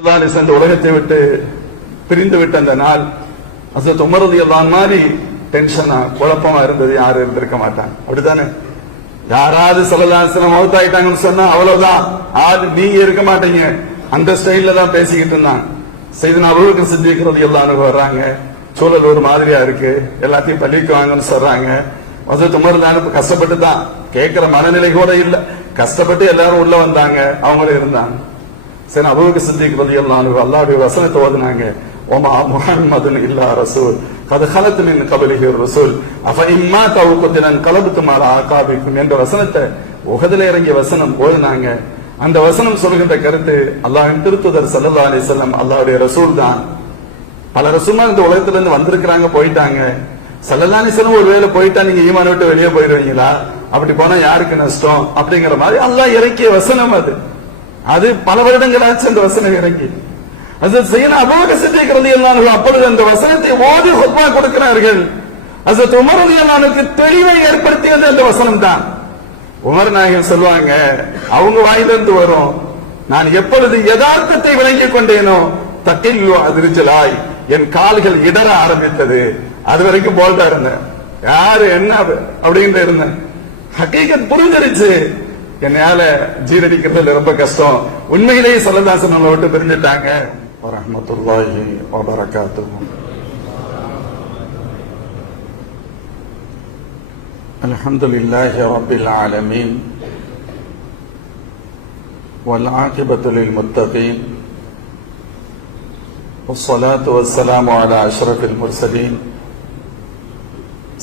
இந்த உலகத்தை விட்டு பிரிந்து விட்ட அந்த நாள் ஹஸரத் உமர் ரலியல்லாஹு அன்ஹு மாதிரி டென்ஷனா குழப்பமா இருந்தது யாரும் இருந்திருக்க மாட்டாங்க. அப்படித்தானே? யாராவது ஸல்லல்லாஹு அலைஹி வஸல்லம் மௌத் ஆயிட்டாங்கன்னு சொன்னா அவ்வளவுதான், நீங்க இருக்க மாட்டீங்க, அந்த ஸ்டைல்ல தான் பேசிக்கிட்டு இருந்தாங்க. சையதுனா அபூபக்கர் சித்திக் ரலியல்லாஹு அன்ஹு வர்றாங்க, சூழல் ஒரு மாதிரியா இருக்கு, எல்லாத்தையும் பள்ளிக்கு வாங்கன்னு சொல்றாங்க. ஹஸரத் உமர் ரலியல்லாஹு கஷ்டப்பட்டு தான், கேட்கிற மனநிலை கூட இல்ல, கஷ்டப்பட்டு எல்லாரும் உள்ள வந்தாங்க, அவங்களே இருந்தாங்க. சரி, அபூபக்கர் சித்திக் ரலியல்லாஹு அன்ஹு அல்லாஹ்வுடைய வசனத்தை ஓதுனாங்க. ஒமா முஹம்மதுன் இல்லா ரசூல் கத் கலத் மின் கப்லிஹி ரசூல் அஃப இம்மா தவ் குத்திலன் கலபத்தும் அலா ஆகாபிக்கும் என்ற வசனத்தை உஹதுல இறங்கிய வசனம் ஓதுனாங்க. அந்த வசனம் சொல்கின்ற கருத்து, அல்லாஹ்வின் திருத்தூதர் ஸல்லல்லாஹு அலைஹி வஸல்லம் அல்லாஹ்வுடைய ரசூல் தான். பல ரசூல்மார் இந்த உலகத்துல இருந்து வந்திருக்கிறாங்க, போயிட்டாங்க. ஸல்லல்லாஹு அலைஹி வஸல்லம் ஒருவேளை போயிட்டா நீங்க ஈமான் விட்டு வெளியே போயிடுவீங்களா? அப்படி போனா யாருக்கு நஷ்டம்? அப்படிங்கிற மாதிரி அல்லாஹ் இறக்கிய வசனம் அது. அது பல வருடங்கள் ஆச்சு அந்த வசனம் இறங்கி. ஹஸரத் சையதுனா அபூபக்கர் சித்திக் ரலியல்லாஹு அன்ஹு அப்பொழுது அந்த வசனத்தை ஓதி ஹுத்பா கொடுக்கிறார்கள். ஹஸரத் உமர் ரலியல்லாஹு அன்ஹுக்கு தெளிவை ஏற்படுத்தியது அந்த வசனம் தான். உமர் நாயகம் சொல்வாங்க, அவங்க வாயிலிருந்து வரும், நான் எப்பொழுது யதார்த்தத்தை விளங்கிக் கொண்டேனோ தக்கில்லு அதிர்ஜலாய், என் கால்கள் இடற ஆரம்பித்தது. அது வரைக்கும் போல்டா இருந்தேன், யாரு என்ன அப்படின்னு இருந்தேன். ஹகீகத் புரிஞ்சிருச்சு, என்னால ஜீரணிக்கிறது ரொம்ப கஷ்டம். உண்மையிலேயே ஸல்லல்லாஹு அலைஹி வஸல்லம் விட்டு பிரிஞ்சிட்டாங்க. வரஹ்மத்துல்லாஹி வபரகாத்துஹு. அல்ஹம்துலில்லாஹி ரப்பில் ஆலமீன் வல் ஆகிபத்து லில் முத்தகீன் வஸ்ஸலாத்து வஸ்ஸலாமு அலா அஷ்ரஃபில் முர்ஸலீன்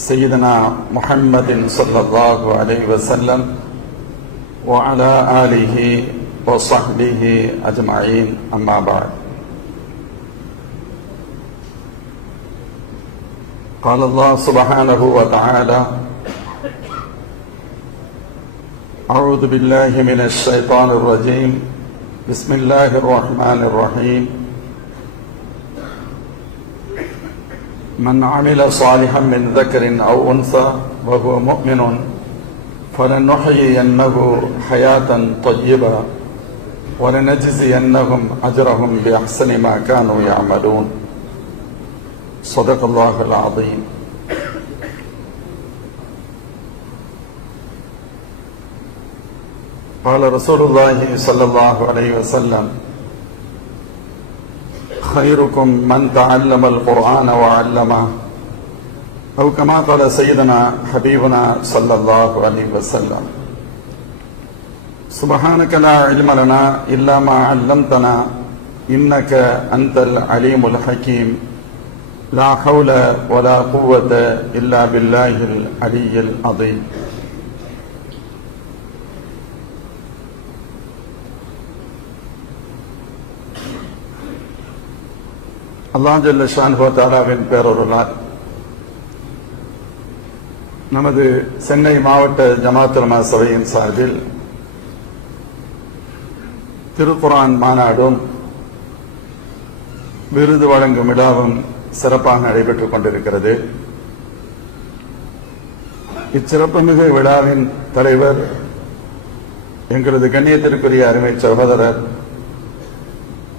சய்யிதுனா முஹம்மதின் ஸல்லல்லாஹு அலைஹி வஸல்லம் وعلى آله وصحبه أجمعين أما بعد. قال الله سبحانه وتعالى: أعوذ بالله من الشيطان الرجيم بسم الله الرحمن الرحيم من عمل صالحا من ذكر أو أنثى وهو مؤمن فلنحيينه حياة طيبة ولنجزينهم أجرهم بأحسن ما كانوا يعملون. صدق الله العظيم. قال رسول الله صلى الله عليه وسلم: خيركم من تعلم القرآن وعلمه، أو كما قال سيدنا حبيبنا صلى الله عليه وسلم. سبحانك لا علم لنا إلا ما علمتنا إنك أنت العليم الحكيم. لا حول ولا قوة إلا بالله العلي العظيم. அல்லாஹ் ஜல்ல ஷானுஹு வ தஆலாவின் பேரருளால் நமது சென்னை மாவட்ட ஜமாஅத் உலமா சபையின் சார்பில் திருக்குர்ஆன் மாநாடும் விருது வழங்கும் விழாவும் சிறப்பாக நடைபெற்றுக் கொண்டிருக்கிறது. இச்சிறப்புமிகு விழாவின் தலைவர் எங்களது கண்ணியத்திற்குரிய அருமை சகோதரர்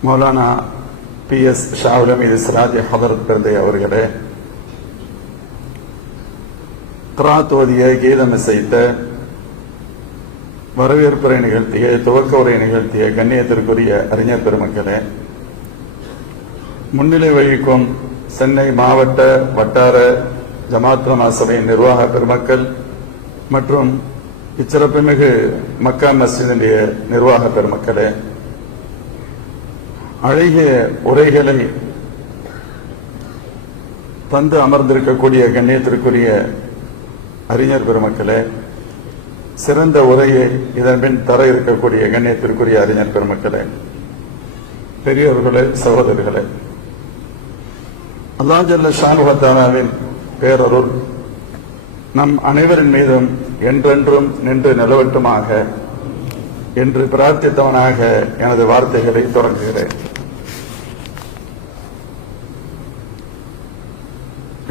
மௌலானா PS ஷாவுல் ஹமீது சிராஜி ஹதரத் பிறந்தை அவர்களே, கிராத் ஓதிய, கீதம் இசைத்த, வரவேற்புரை நிகழ்த்திய, துவக்க உரை நிகழ்த்திய கண்ணியத்திற்குரிய அறிஞர் பெருமக்களே, முன்னிலை வகிக்கும் சென்னை மாவட்ட வட்டார ஜமாஅத் உலமா சபையின் நிர்வாக பெருமக்கள் மற்றும் இச்சிறப்புமிகு மக்கா மஸ்ஜிதுடைய நிர்வாக பெருமக்களே, அழகிய உரைகளை தந்து அமர்ந்திருக்கக்கூடிய கண்ணியத்திற்குரிய அறிஞர் பெருமக்களே, சிறந்த உரையை இதன் பின் தர இருக்கக்கூடிய கண்ணியத்திற்குரிய அறிஞர் பெருமக்களே, பெரியோர்களே, சகோதரர்களே, அல்லாஹ் ஜல்ல ஷானுஹு வ தஆலாவின் பேரருள் நம் அனைவரின் மீதும் என்றென்றும் நின்று நிலவட்டுமாக என்று பிரார்த்தித்தவனாக எனது வார்த்தைகளை தொடங்குகிறேன்.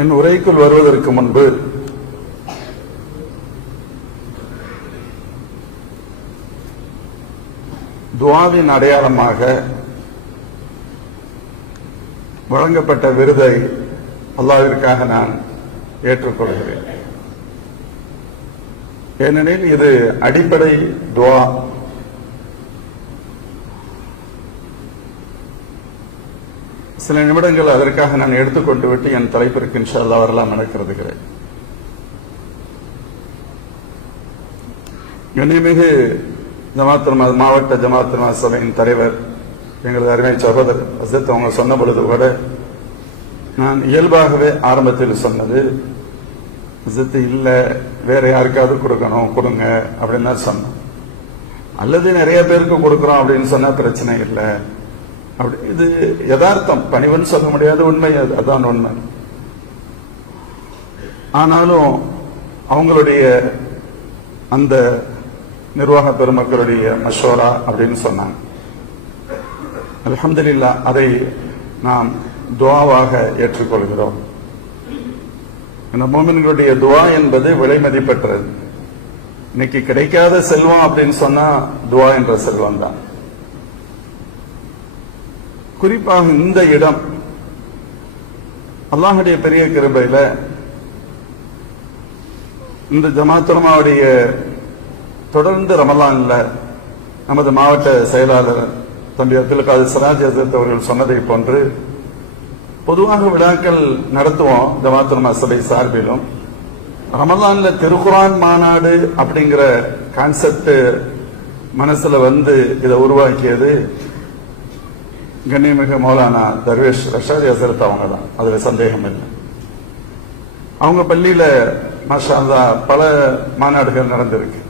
என் உரைக்குள் வருவதற்கு முன்பு துஆவின் அடையாளமாக வழங்கப்பட்ட விருதை அல்லாஹ்விற்காக நான் ஏற்றுக்கொள்கிறேன். ஏனெனில் இது அடிப்படை துஆ. சில நிமிடங்கள் அதற்காக நான் எடுத்துக்கொண்டு விட்டு என் தலைப்பிற்கு இன்ஷா அல்லாஹ் வரலாம் நடக்கிறதுகிறேன். கண்ணியமிகு ஜமாத் மாவட்ட ஜமாத் சபையின் தலைவர் எங்களது அருமை சகோதரர் ஹஸ்ரத் அவங்க சொன்ன பொழுது கூட நான் இயல்பாகவே ஆரம்பத்தில் சொன்னது, ஹஸ்ரத் இல்ல வேற யாருக்காவது கொடுக்கணும், கொடுங்க அப்படின்னு தான் சொன்னோம். அல்லது நிறைய பேருக்கு கொடுக்கிறோம் அப்படின்னு சொன்னா பிரச்சனை இல்லை. அப்படி இது யதார்த்தம், பணிவன் சொல்ல முடியாத உண்மை, அதான் உண்மை. ஆனாலும் அவங்களுடைய அந்த நிர்வாக பெருமக்களுடைய மஷோரா அப்படின்னு சொன்னாங்க. அல்ஹம்துலில்லாஹ், அதை நாம் துஆவாக ஏற்றுக்கொள்கிறோம். இந்த மோமின்களுடைய துஆ என்பது விலை மதிப்பற்றது. இன்னைக்கு கிடைக்காத செல்வம் அப்படின்னு சொன்னா துஆ என்ற செல்வம் தான். குறிப்பாக இந்த இடம் அல்லாஹுடைய பெரிய கிருபையில இந்த ஜமாத் உலமாவுடைய தொடர்ந்து ரமலான்ல நமது மாவட்ட செயலாளர் தம்பி அப்துல் காதர் சிராஜ் ஹசரத் அவர்கள் சொன்னதை போன்று பொதுவாக விழாக்கள் நடத்துவோம் ஜமாத் உலமா சபை சார்பிலும். ரமலான்ல திருக்குரான் மாநாடு அப்படிங்கிற கான்செப்ட் மனசுல வந்து இதை உருவாக்கியது கண்ணியமிகு மௌலானா தர்வேஷ் ரஷாதி ஹசரத் அவங்க தான், அதுல சந்தேகம் இல்லை. அவங்க பள்ளியில மாஷா அல்லாஹ் பல மாநாடுகள் நடந்திருக்கு.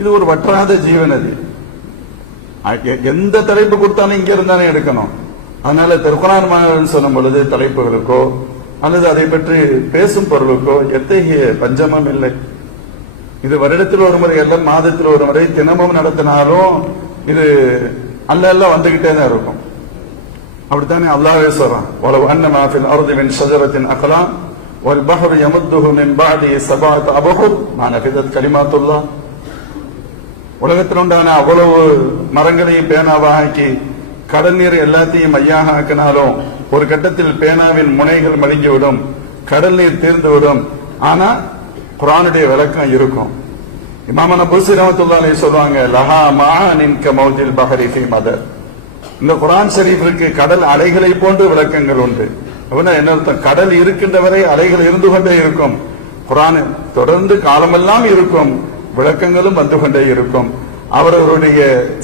இது ஒரு வற்றாத ஜீவநதி. எந்த தலைப்பு கொடுத்தாலும் இங்க இருந்தானே எடுக்கணும். அதனால திருக்குரான் மாநாடுன்னு சொல்லும் பொழுது தலைப்புகளுக்கோ அல்லது அதை பற்றி பேசும் பொருளுக்கோ எத்தகைய பஞ்சமும் இல்லை. இது வருடத்தில் ஒரு முறை அல்ல, மாதத்தில் ஒரு முறை, தினமும் நடத்தினாலும் இது அல்ல வந்துகிட்டே தான் இருக்கும். அப்படித்தானே அல்லாஹ்வே சொல்றான், வலவ் அன்னமா ஃபில் அர்தி மின் ஷஜரத்தின் அக்லாம் வல் பஹ்ரு யமுத்துஹு மின் பஅதி சபஅத் அபஹுர் மா நஃபிதத் கலிமாத்துல்லாஹ். உலகத்தில் உண்டான அவ்வளவு மரங்களையும் பேனாவாக ஆக்கி கடல் நீர் எல்லாத்தையும் மையாக ஆக்கினாலும் ஒரு கட்டத்தில் பேனாவின் முனைகள் மழுங்கிவிடும், கடல் நீர் தீர்ந்துவிடும். ஆனா குர்ஆனுடைய விளக்கம் இருக்கும். இமாம் நபூசி ரஹ்மத்துல்லாஹி அலைஹி சொல்வாங்க, லஹா மஆனின் கமௌஜில் பஹரி ஃபீ மதர். இந்த குர்ஆன் ஷரீஃபிற்கு கடல் அலைகளை போன்று விளக்கங்கள் உண்டு. அப்படின்னா என்ன அர்த்தம்? கடல் இருக்கின்ற வரை அலைகள் இருந்து கொண்டே இருக்கும். குர்ஆன் தொடர்ந்து காலமெல்லாம் இருக்கும், விளக்கங்களும் வந்து கொண்டே இருக்கும். அவர்களுடைய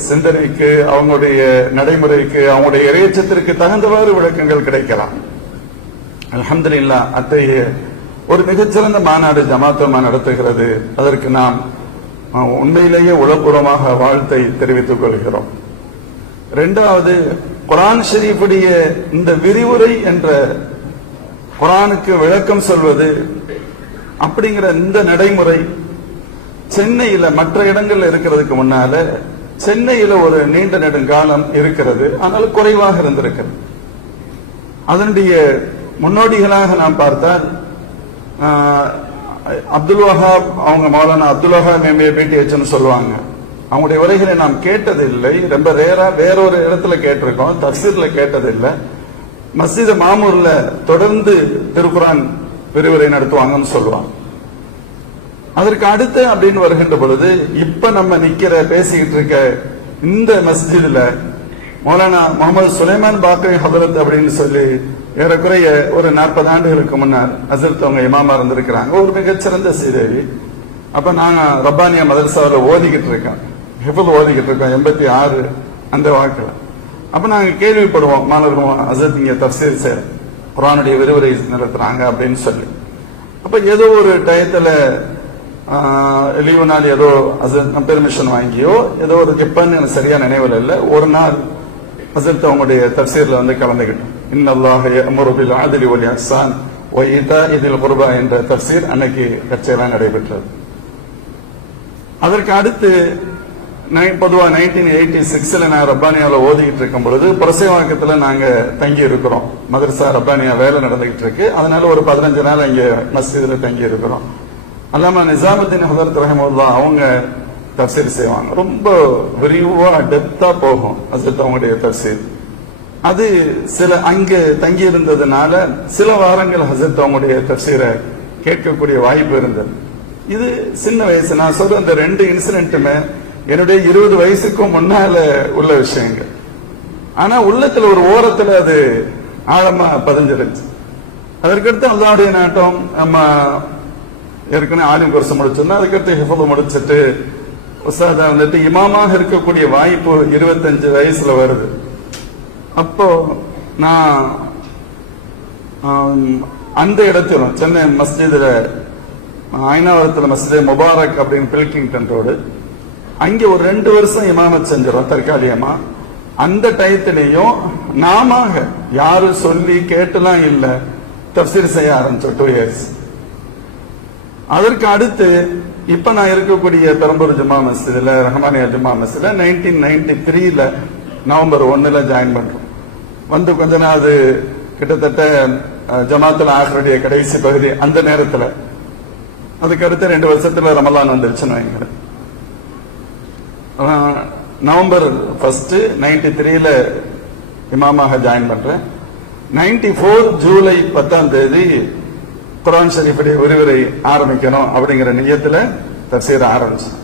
சிந்தனைக்கு, அவங்களுடைய நடைமுறைக்கு, அவங்களுடைய இறையச்சத்திற்கு தகுந்தவாறு விளக்கங்கள் கிடைக்கலாம். அல்ஹம்துலில்லாஹ், அத்தகைய ஒரு மிகச்சிறந்த மாநாடு ஜமாத்துமா நடத்துகிறது. அதற்கு நாம் உண்மையிலேயே உளப்பூர்வமாக வாழ்த்தை தெரிவித்துக் கொள்கிறோம். இரண்டாவது, குர்ஆன் ஷரீஃபுடைய இந்த விரிவுரை என்ற குர்ஆனுக்கு விளக்கம் சொல்வது அப்படிங்கிற இந்த நடைமுறை சென்னையில மற்ற இடங்கள்ல இருக்கிறதுக்கு முன்னால சென்னையில ஒரு நீண்ட நெடுங்காலம் இருக்கிறது, ஆனால் குறைவாக இருந்திருக்கிறது. அதனுடைய முன்னோடிகளாக நாம் பார்த்தால் அப்துல் வஹாப், அவங்க மௌலானா அப்துல் வஹாப் எம்ஏ பிடிஹெச்னு சொல்லுவாங்க. அவங்களுடைய உரைகளை நாம் கேட்டதில்லை, ரொம்ப ரேரா வேறொரு இடத்துல கேட்டிருக்கோம், தஃசீர்ல கேட்டதில்லை. மஸ்ஜித் மாமூர்ல தொடர்ந்து திருக்குரான் விரிவுரை நடத்துவாங்கன்னு சொல்லுவாங்க. அதற்கு அடுத்து அப்படின்னு வருகின்ற பொழுது இப்ப நம்ம பேசிக்கிட்டு இருக்க இந்த மஸ்ஜிதுல மௌலானா முகமது சுலைமான் பாக்கவி ஹதரத் அப்படின்னு சொல்லி ஏறக்குறைய ஒரு 40 ஆண்டுகளுக்கு முன்னர் ஹசரத் அவங்க இமாமா இருந்திருக்கிறாங்க. ஒரு மிகச்சிறந்த சீதேவி. அப்ப நாங்க ரப்பானியா மதரசாவில் ஓதிக்கிட்டு இருக்கோம், ஹிஃபுல் ஓதிக்கிட்டு இருக்கோம் 86 அந்த வாக்குல. அப்ப நாங்க கேள்விப்படுவோம், மாணவர்கள் ஹசரத் இங்க தஃசீர் செய்ற குர்ஆனுடைய விரிவுரை நடத்துறாங்க அப்படின்னு சொல்லி. அப்ப ஏதோ ஒரு டயத்துல லீவு நாள் ஏதோ பெர்மிஷன் வாங்கியோ ஏதோ ஒரு எப்பன்னு எனக்கு சரியா நினைவில் இல்லை. ஒரு நாள் ஹசரத் அவங்களுடைய தஃசீர்ல வந்து கலந்துகிட்டோம். இன்னல்லாஹ யஅமுரு பில் அத்லி வல் இஹ்சான் வ ஈதாஇ தில் குர்பா என்ற தஃசீர் அன்னைக்கு கச்சேரியில் நடைபெற்றது. அதற்கு அடுத்து பொதுவா 1986 நான் ரப்பானியாவில் ஓதிக்கிட்டு இருக்கும் பொழுது புரசைவாக்கத்துல நாங்க தங்கி இருக்கிறோம். மதரசா ரப்பானியா வேலை நடந்துகிட்டு இருக்கு. அதனால ஒரு 15 நாள் இங்க மஸ்ஜிதுல தங்கி இருக்கிறோம். அல்லாமா நிசாமுத்தீன் ஹதரத் ரஹிமஹுல்லாஹ் அவங்க தஃசீர் செய்வாங்க. ரொம்ப விரிவா டெப்தா போகும் ஹசரத் அவங்களுடைய தஃசீர். அது சில அங்கு தங்கி இருந்ததுனால சில வாரங்கள் ஹசரத் அவங்களுடைய தஃசீரை கேட்கக்கூடிய வாய்ப்பு இருந்தது. இது சின்ன வயசு, நான் சொல்ற அந்த 2 இன்சிடென்ட்டுமே என்னுடைய 20 வயசுக்கும் முன்னால உள்ள விஷயங்கள். ஆனா உள்ளத்துல ஒரு ஓரத்துல அது ஆழமா பதிஞ்சிருச்சு. அதற்கடுத்து அல்லாஹ்வுடைய நாட்டம், நம்ம ஏற்கனவே ஆலிம் கோர்ஸ் முடிச்சிருந்தோம். அதுக்கடுத்து ஹிஃபது முடிச்சுட்டு உஸ்தாதா வந்துட்டு இமாமாக இருக்கக்கூடிய வாய்ப்பு 25 வயசுல வருது. அப்போ நான் அந்த இடத்துல சென்னை மஸ்ஜிதுல ஐநாவரத்துல மஸ்ஜித் முபாரக் அப்படின்னு பில்கிங்டன் ரோடு, அங்கே ஒரு 2 வருஷம் இமாமத் செஞ்சிடும் தற்காலிகமா. அந்த டயத்திலையும் நாம யாரும் சொல்லி கேட்டுலாம் இல்ல தஃசீர் செய்ய ஆரம்பிச்சோம் 2 இயர்ஸ். அதற்கு அடுத்து இப்ப நான் இருக்கக்கூடிய பெரம்பூர் ஜும்மா மஸ்ஜிதுல, ரஹ்மானியா ஜும்மா மஸ்ஜிதுல 1993ல நவம்பர் 1ல ஜாயின் பண்றோம். வந்து கொஞ்ச நாள் அது கிட்டத்தட்ட ஜமாத்துல ஆஹ்ருடைய கடைசி பகுதி அந்த நேரத்துல. அதுக்கு அடுத்த 2 வருஷத்துல ரமலான் வந்துருச்சுன்னு வைங்க. நவம்பர் 1 93ல இமாமாக ஜாயின் பண்றேன். 94 ஜூலை 10ஆம் தேதி குர்ஆன் ஷரீஃபுடைய விரிவுரை ஆரம்பிக்கணும் அப்படிங்கிற நியத்துல தஃசீர் ஆரம்பிச்சேன்.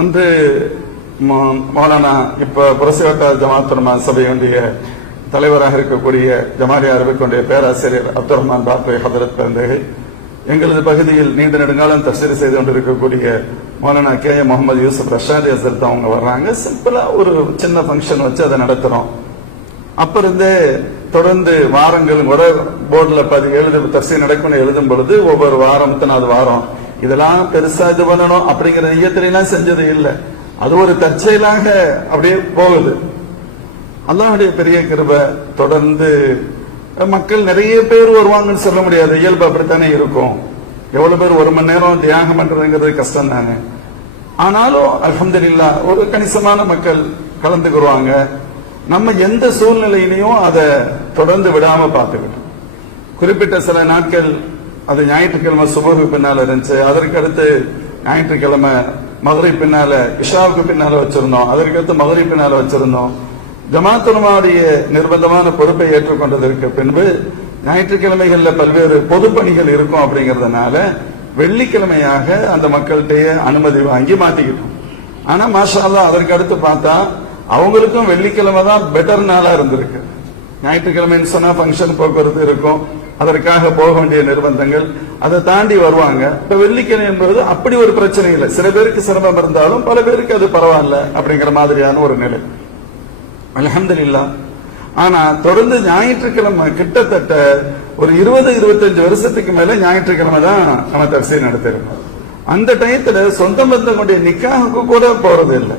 அந்த மௌலானா இப்ப புரசைவட்ட ஜமாத்துலமா சபையுடைய தலைவராக இருக்கக்கூடிய ஜமாலியா அரபிக்குடைய பேராசிரியர் அப்துல் ரஹ்மான் பாத்வே ஹதரத் பிறந்தகள், எங்களது பகுதியில் நீண்ட நெடுங்காலம் தஃசீர் செய்து கொண்டிருக்கக்கூடிய மௌலானா கே எம் முகமது யூசுப் ரஷாதி ஹசரத் அவங்க வர்றாங்க. சிம்பிளா ஒரு சின்ன ஃபங்க்ஷன் வச்சு அதை நடத்துறோம். அப்ப இருந்தே தொடர்ந்து வாரங்கள் ஒரு போர்டுல எழுது தஃசீர் நடக்கணும் எழுதும் பொழுது ஒவ்வொரு வாரம் 3வது வாரம் இதெல்லாம் பெருசா இது பண்ணணும் அப்படிங்கிற நியத்திலாம் செஞ்சது இல்லை. அது ஒரு தற்செயலாக அப்படியே போகுது. அல்லாஹ்வுடைய பெரிய கிருபை. தொடர்ந்து மக்கள் நிறைய பேர் வருவாங்கன்னு சொல்ல முடியாது, இயல்பு அப்படித்தானே இருக்கும். எவ்வளவு பேர் 1 மணி நேரம் தியாகம் பண்றதுங்கிறது கஷ்டம் தானே. ஆனாலும் அல்ஹம்துலில்லாஹ் ஒரு கணிசமான மக்கள் கலந்துக்குருவாங்க. நம்ம எந்த சூழ்நிலையிலையும் அதை தொடர்ந்து விடாம பார்த்துக்கிட்டோம். குறிப்பிட்ட சில நாட்கள் அது ஞாயிற்றுக்கிழமை சுபஹுக்கு பின்னால இருந்துச்சு. அதற்கு அடுத்து ஞாயிற்றுக்கிழமை மகரிப் பின்னால இஷாவுக்கு பின்னால வச்சிருந்தோம். அதற்கு அடுத்து மகரிப் பின்னால வச்சிருந்தோம். ஜமாத்துலமாவுடைய நிர்பந்தமான பொறுப்பை ஏற்றுக்கொண்டதற்கு பின்பு ஞாயிற்றுக்கிழமைகள்ல பல்வேறு பொது பணிகள் இருக்கும் அப்படிங்கறதுனால வெள்ளிக்கிழமையாக அந்த மக்கள்கிட்டயே அனுமதி வாங்கி மாத்திக்கிட்டோம். ஆனா மாஷா அல்லாஹ் அதற்கு அடுத்து பார்த்தா அவங்களுக்கும் வெள்ளிக்கிழமை தான் பெட்டர் நாளா இருந்திருக்கு. ஞாயிற்றுக்கிழமைன்னு சொன்னா ஃபங்க்ஷன் போக்குவரத்து இருக்கும், அதற்காக போக வேண்டிய நிர்பந்தங்கள், அதை தாண்டி வருவாங்க. இப்ப வெள்ளிக்கிழமை என்பது அப்படி ஒரு பிரச்சனை இல்லை. சில பேருக்கு சிரமம் இருந்தாலும் பல பேருக்கு அது பரவாயில்ல அப்படிங்கிற மாதிரியான ஒரு நிலை. அல்ஹம்துலில்லாஹ். ஆனா தொடர்ந்து ஞாயிற்றுக்கிழமை கிட்டத்தட்ட ஒரு 20-25 வருஷத்துக்கு மேல ஞாயிற்றுக்கிழமை தான் நம்ம தஃசீர் நடத்திருக்கோம். அந்த டயத்துல சொந்த பந்தங்களுடைய நிக்காஹுக்கு கூட போறது இல்லை.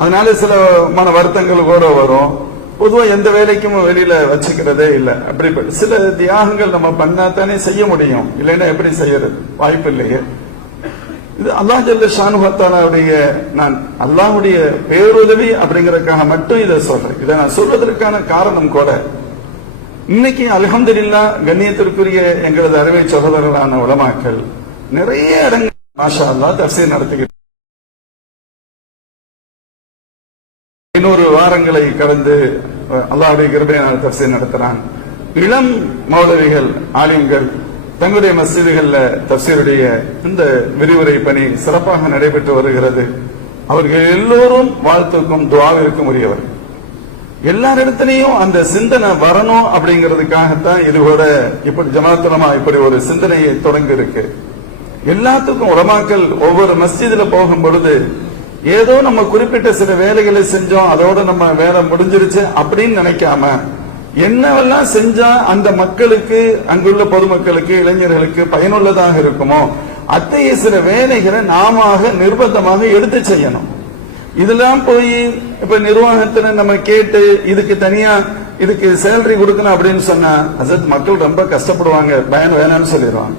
அதனால சில மன வருத்தங்கள் கூட வரும். பொதுவா எந்த வேலைக்கும் வெளியில வச்சுக்கிறதே இல்லை. அப்படிப்பட்ட சில தியாகங்கள் நம்ம பண்ணா தானே செய்ய முடியும், இல்லைன்னா எப்படி செய்யறது? வாய்ப்பு இல்லையே. இது அல்லாஹ் ஜல்ல ஷானுஹு வ தஆலாவுடைய, நான் அல்லாஹ்வுடைய பேருதவி அப்படிங்கறதுக்காக மட்டும் இதை சொல்றேன். இதை நான் சொல்வதற்கான காரணம் கூட இன்னைக்கு அல்ஹம்துலில்லாஹ் கண்ணியத்திற்குரிய எங்களது அருமை சகோதரர்களான உலமாக்கள் நிறைய இடங்கள் மாஷா அல்லாஹ் தஃசீர் நடத்துகிறார். 500 வாரங்களை கடந்து அல்லாஹ்வுடைய கிருபையினால் தஃசீர் நடத்துறாங்க. இளம் மௌலவிகள் ஆலிம்கள் தங்களுடைய மஸ்ஜிதுகள்ல தஃசீருடைய இந்த விரிவுரை பணி சிறப்பாக நடைபெற்று வருகிறது. அவர்கள் எல்லோரும் வாழ்த்துக்கும் துஆவிற்கும் உரியவர்கள். எல்லாரிடத்திலையும் அந்த சிந்தனை வரணும் அப்படிங்கிறதுக்காகத்தான் இது கூட இப்படி ஜமாத்துலமா இப்படி ஒரு சிந்தனையை தொடங்கி இருக்கு. எல்லாத்துக்கும் உலமாக்கள் ஒவ்வொரு மஸ்ஜிதுல போகும் பொழுது ஏதோ நம்ம குறிப்பிட்ட சில வேலைகளை செஞ்சோம், அதோட நம்ம வேலை முடிஞ்சிருச்சு அப்படின்னு நினைக்காம என்னவெல்லாம் செஞ்சா அந்த மக்களுக்கு, அங்குள்ள பொதுமக்களுக்கு, இளைஞர்களுக்கு பயனுள்ளதாக இருக்குமோ அத்தகைய சில வேலைகளை நாம நிர்பந்தமாக எடுத்து செய்யணும். இதெல்லாம் போய் இப்ப நிர்வாகத்துல நம்ம கேட்டு இதுக்கு தனியா இதுக்கு சேலரி கொடுக்கணும் அப்படின்னு சொன்னா அசத் மக்கள் ரொம்ப கஷ்டப்படுவாங்க, பயன் வேணாம்னு சொல்லிடுவாங்க.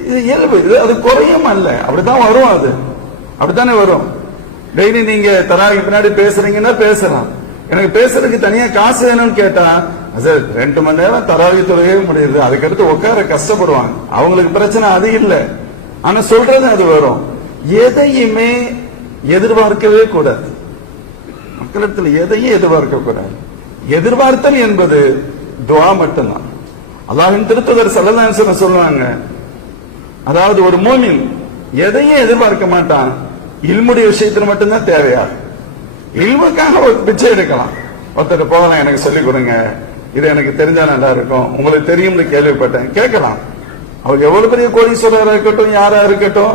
இது இயல்பு, அது குறையும் அல்ல, அப்படித்தான் வரும். அது அப்படித்தானே வரும். டெய்லி நீங்க தராவி பின்னாடி பேசுறீங்கன்னா பேசலாம், எனக்கு பேசுறதுக்கு தனியா காசு வேணும்னு கேட்டா சார் 2 மணி நேரம் தராவி தொழுகவே முடியுது, அதுக்கடுத்து உட்கார கஷ்டப்படுவாங்க. அவங்களுக்கு பிரச்சனை அது இல்லை, ஆனா சொல்றது அது வரும். எதையுமே எதிர்பார்க்கவே கூடாது, மக்களிடத்தில் எதையும் எதிர்பார்க்க கூடாது. எதிர்பார்த்தல் என்பது துஆ மட்டும்தான். அல்லாஹ்வின் திருத்தூதர் ஸல்லல்லாஹு அலைஹி வஸல்லம் சொல்றாங்க, அதாவது ஒரு மூமின் எதையும் எதிர்பார்க்க மாட்டான், இல்முடைய விஷயத்துல மட்டும்தான் தேவையா. இல்முக்காக ஒரு பிச்சை எடுக்கலாம், ஒருத்தர் போகலாம் எனக்கு சொல்லிக் கொடுங்க, இது எனக்கு தெரிஞ்சா நல்லா இருக்கும், உங்களுக்கு தெரியும்னு கேள்விப்பட்டேன், கேட்கலாம். அவர் எவ்வளவு பெரிய கோடீஸ்வரரா இருக்கட்டும், யாரா இருக்கட்டும்,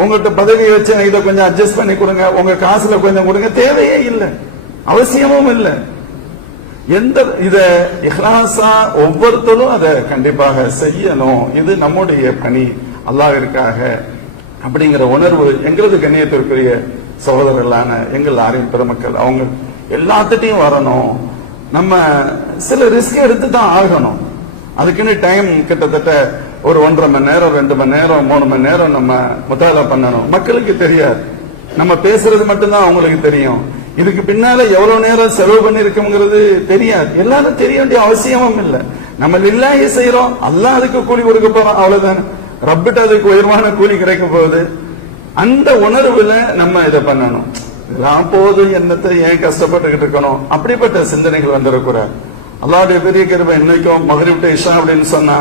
உங்கள்கிட்ட பதவியை வச்சு இதை கொஞ்சம் அட்ஜஸ்ட் பண்ணி கொடுங்க, உங்க காசுல கொஞ்சம் கொடுங்க, தேவையே இல்லை, அவசியமும் இல்லை. எந்த இத இஹ்லாஸா ஒவ்வொருத்தரும் அதை கண்டிப்பாக செய்யணும். இது நம்முடைய பணி அல்லாஹ்விற்காக அப்படிங்கிற உணர்வு எங்களது கண்ணியத்திற்குரிய சகோதரர்களான எங்கள் ஆரின் பெருமக்கள் அவங்க எல்லாத்திட்டையும் வரணும். நம்ம சில ரிஸ்க் எடுத்து தான் ஆகணும். அதுக்குன்னு டைம் கிட்டத்தட்ட ஒரு 1.5 மணி நேரம், 2 மணி நேரம், 3 மணி நேரம் நம்ம முத்தாலா பண்ணணும். மக்களுக்கு தெரியாது, நம்ம பேசுறது மட்டும்தான் அவங்களுக்கு தெரியும். இதுக்கு பின்னால எவ்வளவு நேரம் செலவு பண்ணிருக்கோங்கிறது தெரியாது. எல்லாரும் தெரிய வேண்டிய அவசியமும் இல்லை. நம்ம லில்லாஹி செய்யறோம், அல்லாஹ் அதுக்கு கூலி கொடுக்க போறோம், அவ்வளவுதான். ரப்பிட்ட அதுக்கு உயர்வான கூலி கிடைக்க போகுது. அந்த உணர்வுல நம்ம இதை பண்ணணும். இதெல்லாம் போது, என்னத்தை ஏன் கஷ்டப்பட்டுக்கிட்டு இருக்கணும், அப்படிப்பட்ட சிந்தனைகள் வந்துடக்கூடாது. அல்லாஹ்வுடைய பெரிய கிருபை, இன்னைக்கும் மக்ரிப் டு இஷா அப்படின்னு சொன்னா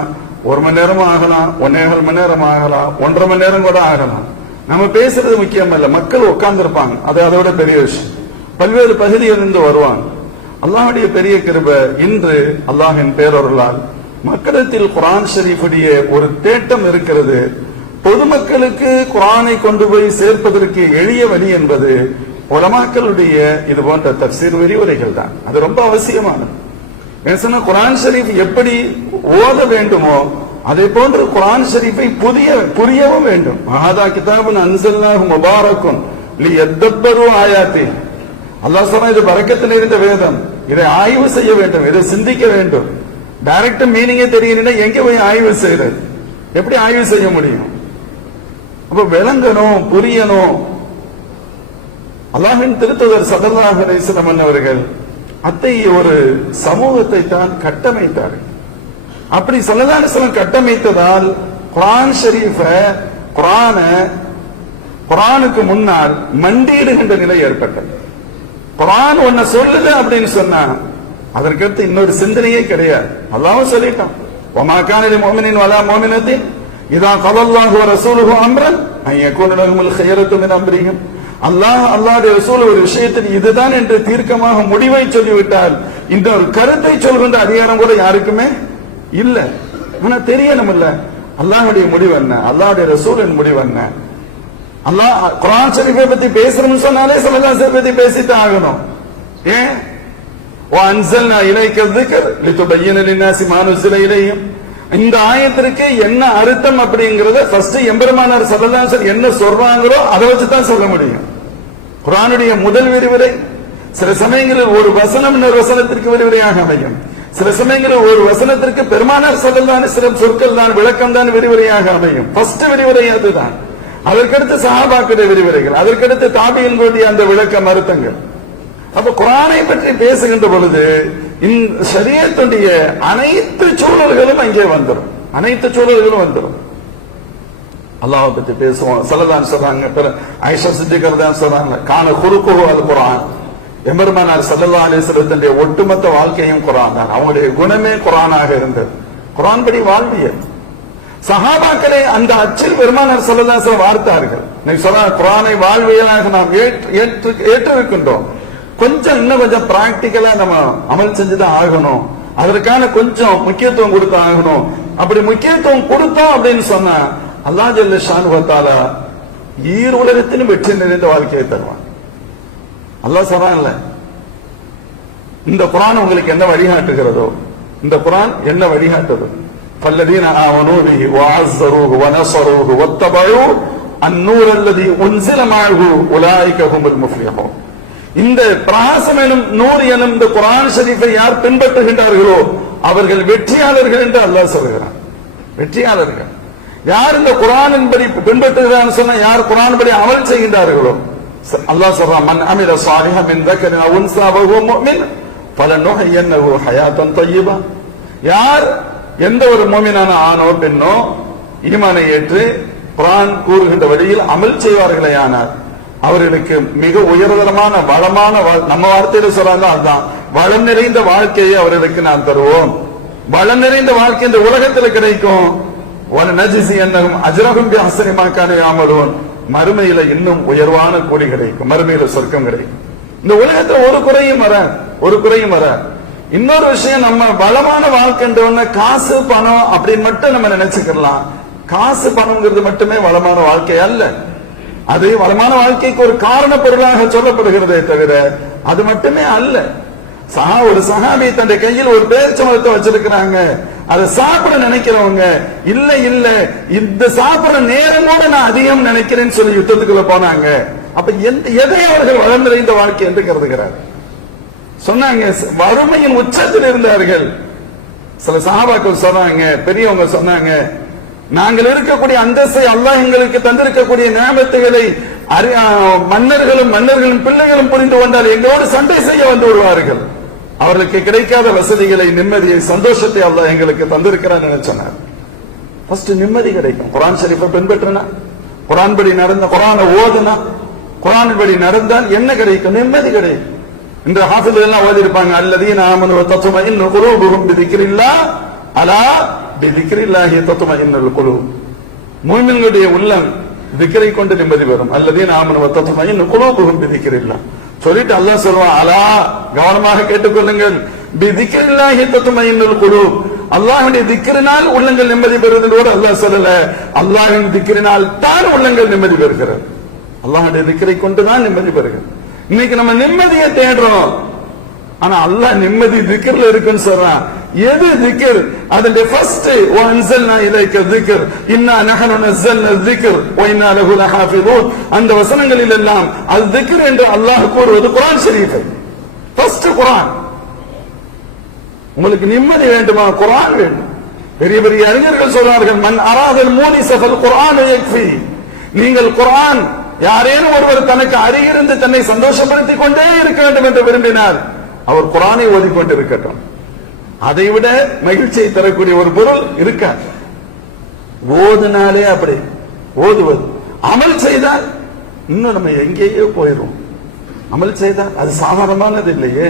1 மணி நேரமும் ஆகலாம், 1.25 மணி நேரம் ஆகலாம், 1.5 மணி நேரம் கூட ஆகலாம். நம்ம பேசுறது முக்கியம் இல்ல, மக்கள் உட்கார்ந்து இருப்பாங்க, அது அதோட பெரிய விஷயம். பல்வேறு பகுதியிலிருந்து வருவாங்க. அல்லாஹ்வுடைய பெரிய கிருபை, இன்று அல்லாஹ்வின் பேரொருளால் மக்களத்தில் குர்ஆன் ஷரீஃபுடைய ஒரு தேட்டம் இருக்கிறது. பொதுமக்களுக்கு குர்ஆனை கொண்டு போய் சேர்ப்பதற்கு எளிய வழி என்பது உலமாக்களுடைய இது போன்ற தஃசீர் விரிவுரைகள் தான். அது ரொம்ப அவசியமானது. என்ன சொன்னா, குர்ஆன் ஷரீஃப் எப்படி ஓத வேண்டுமோ அதே போன்று குர்ஆன் ஷரீஃபை புரியவும் வேண்டும். ஹாதா கிதாபுன் அன்ஸல்னாஹு முபாரக்குன் லியத்தப்பரு ஆயாத்தி. அல்லாஹ் சொன்னா இது பரக்கத்தில் இருந்த வேதம், இதை ஆய்வு செய்ய வேண்டும், இதை சிந்திக்க வேண்டும். டைரக்ட் மீனிங்கே தெரியலன்னா எங்க போய் ஆய்வு செய்யறது? எப்படி ஆய்வு செய்ய முடியும்? அப்ப விளங்கணும், புரியணும். அல்லாஹ்வின் திருத்தூதர் ஸல்லல்லாஹு அலைஹி வஸல்லம் அவர்கள் அத்தகைய ஒரு சமூகத்தை தான் கட்டமைத்தார்கள். அப்படி ஸல்லல்லாஹு அலைஹி வஸல்லம் கட்டமைத்ததால் குர்ஆன் ஷரீஃப குர்ஆனுக்கு முன்னால் மண்டியிடுகின்ற நிலை ஏற்பட்டது. குர்ஆன் ஒன்ன சொல்லுது அப்படின்னு சொன்னா அதற்கடுத்து இன்னொரு சிந்தனையே கிடையாது. அல்லாஹ் சொல்லிட்டான், வமா கான லில் முஃமினின் வலா முஃமினத்தின் இதா கலல்லாஹு வ ரசூலுஹு அம்ரன் அன் யகுன லஹுமுல் ഖിയറத்து மின் அம்ரிஹிம். அல்லாஹ்வுடைய ரசூல் ஒரு விஷயத்தில் இதுதான் என்று தீர்க்கமாக முடிவை சொல்லிவிட்டால் இந்த ஒரு கருத்தை சொல்கின்ற அதிகாரம் கூட யாருக்குமே இல்ல. ஆனா தெரியணும் இல்ல அல்லாஹ்வுடைய முடிவு என்ன, அல்லாஹ்வுடைய ரசூலின் முடிவு என்ன. அல்லாஹ் குர்ஆன் ஷரீஃபை பத்தி பேசணும்னு சொன்னாலே ஸல்லல்லாஹு அலைஹி வஸல்லம் பத்தி பேசிட்டு ஆகணும். ஏன் وَأَنزَلْنَا إِلَيْكَ الذِّكْرَ لِتُبَيِّنَ لِلنَّاسِ مَا نُزِّلَ إِلَيْهِمْ. இந்த ஆயத்திற்கு என்ன அர்த்தம் அப்படிங்கறத ஃபர்ஸ்ட் எம்பெருமானார் ஸல்லல்லாஹு அலைஹி வஸல்லம் என்ன சொல்றாங்களோ அதை வச்சு தான் சொல்ல முடியும். குர்ஆனுடைய முதல் விரிவுரை சில சமயங்களில் ஒரு வசனம் இன்னொரு வசனத்திற்கு விரிவுரையாக அமையும். சில சமயங்களில் ஒரு வசனத்திற்கு பெருமானார் ஸல்லல்லாஹு அலைஹி வஸல்லம் சொற்கள் தான், விளக்கம் தான் விரிவுரையாக அமையும். ஃபர்ஸ்ட் விரிவுரை அதுதான். அதற்கடுத்து சஹாபாக்களுடைய விரிவுரைகள், அதற்கடுத்து தாபியின்களுடைய அந்த விளக்கம் அர்த்தங்கள். அப்ப குர்ஆனை பற்றி பேசுகின்ற பொழுது இந்த ஷரியத்துடைய அனைத்து சூழல்களும் அங்கே வந்துடும், அனைத்து சூழல்களும் வந்துடும். அல்லாஹ்வை பற்றி பேசுவோம். ஸல்லல்லாஹு அலைஹி வஸல்லம் ஆயிஷா சித்திகா ரலியல்லாஹு சொல்றாங்க, கான குருக்குஹு அல் குர்ஆன். எம்பெருமானார் ஸல்லல்லாஹு அலைஹி வஸல்லத்துடைய ஒட்டுமொத்த வாழ்க்கையும் குர்ஆன் தான். அவங்களுடைய குணமே குர்ஆனாக இருந்தது. குர்ஆன் படி வாழ்வியல். சஹாபாக்களை அந்த அச்சில் பெருமானார் ஸல்லல்லாஹு அலைஹி வஸல்லம் வார்த்தார்கள். நீங்க சொன்ன குர்ஆனை வாழ்வியலாக நாம் ஏற்றிருக்கின்றோம். கொஞ்சம் இன்னும் கொஞ்சம் பிராக்டிக்கலா நம்ம அமல் செஞ்சுதான் ஆகணும். அதற்கான கொஞ்சம் முக்கியத்துவம் கொடுத்து ஆகணும். அப்படி முக்கியத்துவம் கொடுத்தோம் அப்படின்னு சொன்னா அல்லாஹ் ஜல்ல ஷானு வ தஆலா ஈர் உலகத்திலும் வெற்றி நிறைந்த வாழ்க்கையை தருவான். அல்லாஹ் சொல்றான்ல, இந்த குர்ஆன் உங்களுக்கு என்ன வழிகாட்டுகிறதோ, இந்த குர்ஆன் என்ன வழிகாட்டுது, ஃபல்லதீன ஆமனூ பிஹி வஅஸ்ஸரூஹு வனஸரூஹு வத்தபஉ அன்-நூர் அல்லதி உன்ஸில மஅஹு உலாயிக ஹுமுல் முஃப்லிஹூன். இந்த பிரகாசம் எனும் நூர் எனும் இந்த குர்ஆன் ஷரீஃபை யார் பின்பற்றுகின்றார்களோ அவர்கள் வெற்றியாளர்கள் என்று அல்லாஹ் சொல்கிறான். வெற்றியாளர்கள் யார் இந்த குர்ஆனின் படி பின்பற்றுகிறான்னு சொன்னா, யார் குர்ஆன் படி அமல் செய்கின்றார்களோ. அல்லாஹ் சொல்றான், மன் அமில ஸாலிஹன் மின் ذكر أو أنثى وهو مؤمن فلنحيينه حياة طيبة. யார் எந்த ஒரு முஃமினான ஆணோ பெண்ணோ ஈமானை ஏற்று குர்ஆன் கூறுகின்ற வழியில் அமல் செய்வார்களேயானால் அவர்களுக்கு மிக உயர்தரமான வளமான, நம்ம வார்த்தையில சொல்றாங்க அதுதான், வளம் நிறைந்த வாழ்க்கையை அவர்களுக்கு நாம் தருவோம். வளம் நிறைந்த வாழ்க்கை இந்த உலகத்தில் கிடைக்கும். மறுமையில இன்னும் உயர்வான கூலி கிடைக்கும், மறுமையில சொர்க்கம் கிடைக்கும். இந்த உலகத்துல ஒரு குறையும் வர. இன்னொரு விஷயம், நம்ம வளமான வாழ்க்கைன்ற காசு பணம் அப்படின்னு மட்டும் நம்ம நினைச்சுக்கலாம். காசு பணம்ங்கிறது மட்டுமே வளமான வாழ்க்கை அல்ல. அது வளமான வாழ்க்கைக்கு ஒரு காரண பொருளாக சொல்லப்படுகிறதே தவிர அது மட்டுமே அல்ல. ஒரு சஹாபி தன்னுடைய கையில் ஒரு பேரிச்சம்பழத்தை வச்சிருக்கிறாங்க. அதை சாப்பிட நினைக்கிறவங்க இல்ல இந்த சாப்பிடுற நேரம் கூட நான் அதிகம் நினைக்கிறேன்னு சொல்லி யுத்தத்துக்குள்ள போனாங்க. அப்ப எதை அவர்கள் வளம் நிறைந்த வாழ்க்கை என்று கருதுகிறார் சொன்னாங்க. வறுமையின் உச்சத்தில் இருந்தார்கள். சில சஹாபாக்கள் சொன்னாங்க, பெரியவங்க சொன்னாங்க, நாங்கள் இருக்கக்கூடிய அந்தஸ்தை அல்லாஹ் எங்களுக்கு தந்திருக்கக்கூடிய நியமத்துகளை மன்னர்களும் பிள்ளைகளும் புரிந்து கொண்டால் எங்களோடு சண்டை செய்ய வந்து விடுவார்கள். அவர்களுக்கு கிடைக்காத வசதிகளை, நிம்மதியை, சந்தோஷத்தை அல்லாஹ் எங்களுக்கு தந்திருக்கிறார் சொன்னார். ஃபர்ஸ்ட் நிம்மதி கிடைக்கும். குர்ஆன் ஷரீஃபை பின்பற்றினா, குர்ஆன் படி நடந்த, குர்ஆனை ஓதுனா, குர்ஆன் படி நடந்தால் என்ன கிடைக்கும்? நிம்மதி கிடைக்கும். இந்த ஹாஃபிஸ் எல்லாம் ஓதி இருப்பாங்க, அல்லதீன ஆமனு தத்மஇன்னு குலூபுஹும் பிதிக்ரில்லாஹ் அலா பிதிக்ரில்லாஹி தத்மஇன்னுல் குலூப். முஃமின்களுடைய உள்ளம் திக்ரை கொண்டு நிம்மதி பெறும். அல்லதீன ஆமனு தத்மஇன்னு குலூபுஹும் பிதிக்ரில்லாஹ் சொல்லிட்டு அல்லாஹ் சொல்வான், அலா கவனமாக கேட்டுக்கொள்ளுங்கள், பிதிக்ரில்லாஹி தத்மஇன்னுல் குலூப். அல்லாஹ்வுடைய திக்ரினால் உள்ளங்கள் நிம்மதி பெறுவதோடு அல்லாஹ் சொல்லல, அல்லாஹ்வின் திக்ரினால் தான் உள்ளங்கள் நிம்மதி பெறுகிறது. அல்லாஹ்வுடைய திக்ரை கொண்டு தான் நிம்மதி பெறுகிறது. இன்னைக்கு நம்ம நிம்மதியை தேடுறோம், ஆனா அல்லாஹ் நிம்மதி திக்ர்ல இருக்குன்னு சொல்றான். எது திக்ர்? அதுல ஃபர்ஸ்ட் வஅன்ஸல்னா இலைக திக்ர் இன்னா நஹனு நஸல்னா திக்ர் வ இன்னா லஹு லஹாஃபிதூன். அந்த வசனங்களில் எல்லாம் அல் திக்ர் என்று அல்லாஹ் கூறுவது குர்ஆன் ஷரீஃப். ஃபர்ஸ்ட் குர்ஆன். உங்களுக்கு நிம்மதி வேண்டுமா? குர்ஆன் வேண்டும். பெரிய பெரிய அறிஞர்கள் சொல்றார்கள், மன் அராதல் மூனிஸ ஃபல் குர்ஆன் யக்ஃபி. நீங்கள் குர்ஆன், யாரேனும் ஒருவர் தனக்கு அருகிருந்து தன்னை சந்தோஷப்படுத்திக் கொண்டே இருக்க வேண்டும் என்று விரும்பினார், அவர் குர்ஆனை ஓதிக்கொண்டு இருக்கட்டும். அதை விட மகிழ்ச்சியை தரக்கூடிய ஒரு பொருள் இருக்க. ஓதுனாலே அப்படி ஓதுவது. அமல் செய்தால் இன்னும் நம்ம எங்கேயோ போயிடும். அமல் செய்தால் அது சாதாரணமானது இல்லையே.